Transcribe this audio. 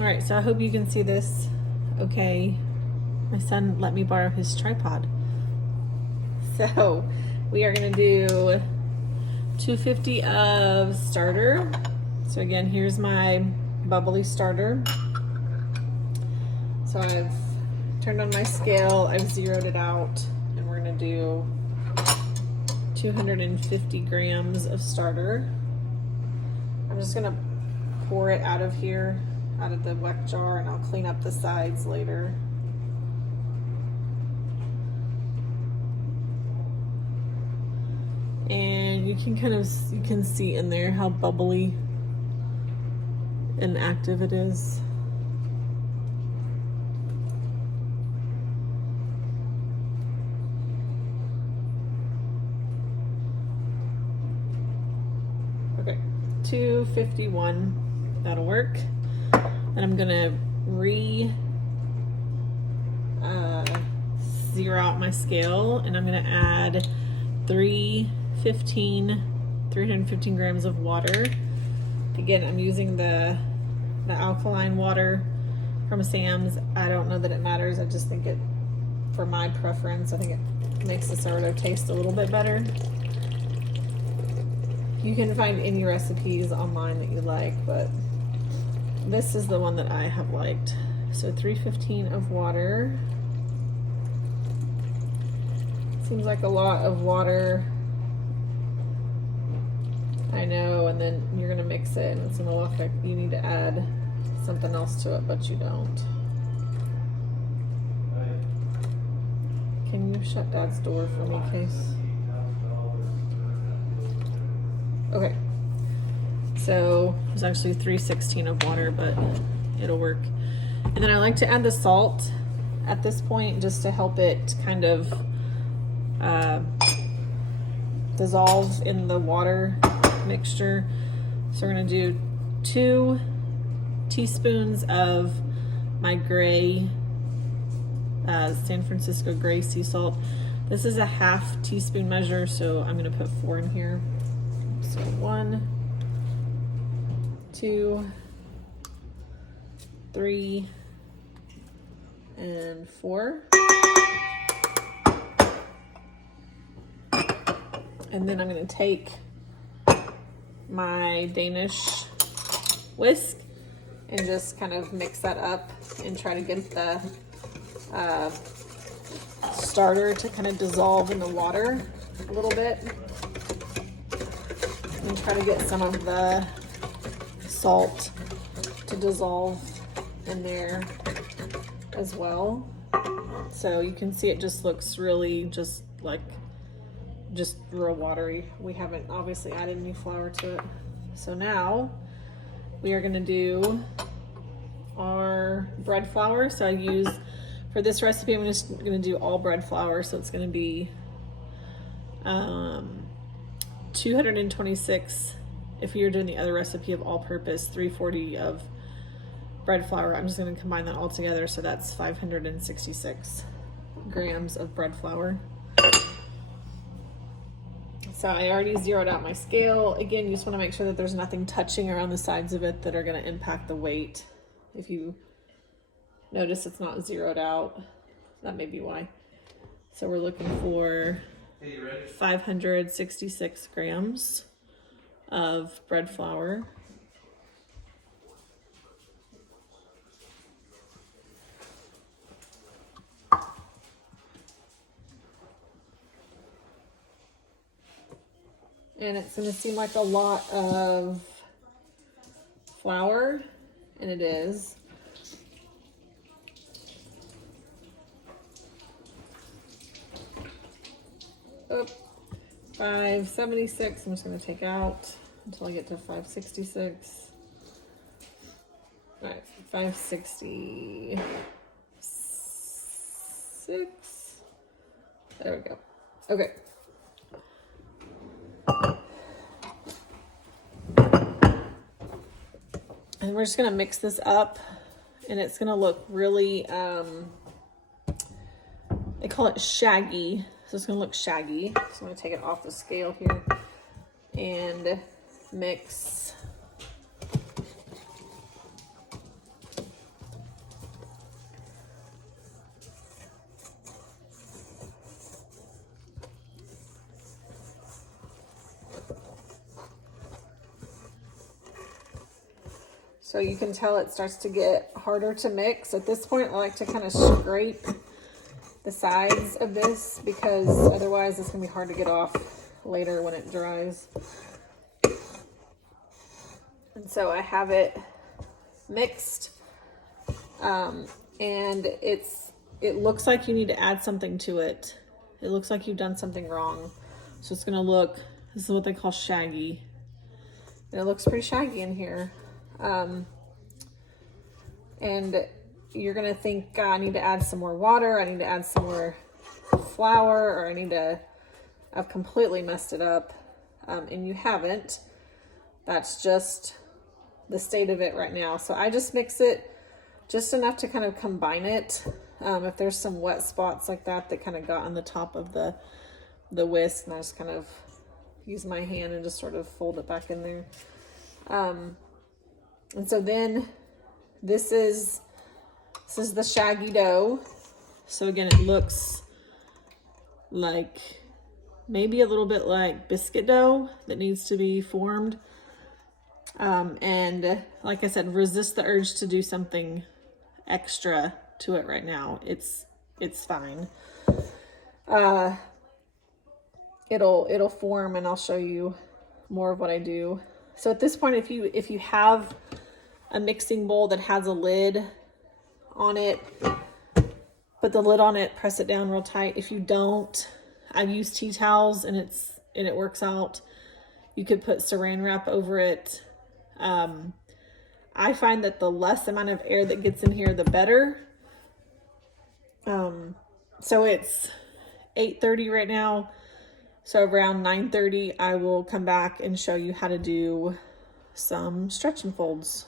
All right, so I hope you can see this okay. My son let me borrow his tripod. So we are gonna do 250 of starter. So again, here's my bubbly starter. So I've turned on my scale, I've zeroed it out, and we're gonna do 250 grams of starter. I'm just gonna pour it out of here, out of the weck jar, and I'll clean up the sides later. And you can see in there how bubbly and active it is. Okay, 251, that'll work. Then I'm gonna zero out my scale, and I'm gonna add 315 grams of water. Again, I'm using the alkaline water from Sam's. I don't know that it matters. I just think it, for my preference, I think it makes the sourdough taste a little bit better. You can find any recipes online that you like, but this is the one that I have liked. So 315 of water. Seems like a lot of water, I know, and then you're gonna mix it and it's gonna look like you need to add something else to it, but you don't. Can you shut Dad's door for me, Case? Okay, so there's actually 316 of water, but it'll work. And then I like to add the salt at this point just to help it kind of dissolve in the water mixture. So we're gonna do 2 teaspoons of my gray San Francisco gray sea salt. This is a half teaspoon measure, so I'm gonna put 4 in here. So 1, 2, 3, and 4. And then I'm gonna take my Danish whisk and just kind of mix that up and try to get the starter to kind of dissolve in the water a little bit. And try to get some of the salt to dissolve in there as well. So you can see it just looks really just real watery. We haven't obviously added any flour to it. So now we are gonna do our bread flour. So I use, for this recipe, I'm just gonna do all bread flour. So it's gonna be 226, if you're doing the other recipe of all-purpose, 340 of bread flour. I'm just gonna combine that all together. So that's 566 grams of bread flour. So I already zeroed out my scale. Again, you just want to make sure that there's nothing touching around the sides of it that are going to impact the weight. If you notice it's not zeroed out, that may be why. So we're looking for 566 grams of bread flour. And it's gonna seem like a lot of flour, and it is. Oh, 576, I'm just gonna take out until I get to 566. All right, 566. There we go. Okay. And we're just gonna mix this up, and it's gonna look really, they call it shaggy. So it's gonna look shaggy. So I'm gonna take it off the scale here and mix So you can tell it starts to get harder to mix. At this point, I like to kind of scrape the sides of this because otherwise it's gonna be hard to get off later when it dries. And so I have it mixed, and it looks like you need to add something to it. It looks like you've done something wrong. So it's gonna look, this is what they call shaggy. And it looks pretty shaggy in here. And you're gonna think, I need to add some more water, I need to add some more flour, or I've completely messed it up. And you haven't. That's just the state of it right now. So I just mix it just enough to kind of combine it. If there's some wet spots like that kind of got on the top of the whisk, and I just kind of use my hand and just sort of fold it back in there. And so then this is the shaggy dough. So again, it looks like maybe a little bit like biscuit dough that needs to be formed. And like I said, resist the urge to do something extra to it right now. It's fine. It'll form, and I'll show you more of what I do. So at this point, if you have a mixing bowl that has a lid on it, put the lid on it, press it down real tight. If you don't, I've used tea towels and it works out. You could put saran wrap over it. I find that the less amount of air that gets in here, the better. So it's 8:30 right now. So around 9:30, I will come back and show you how to do some stretch and folds.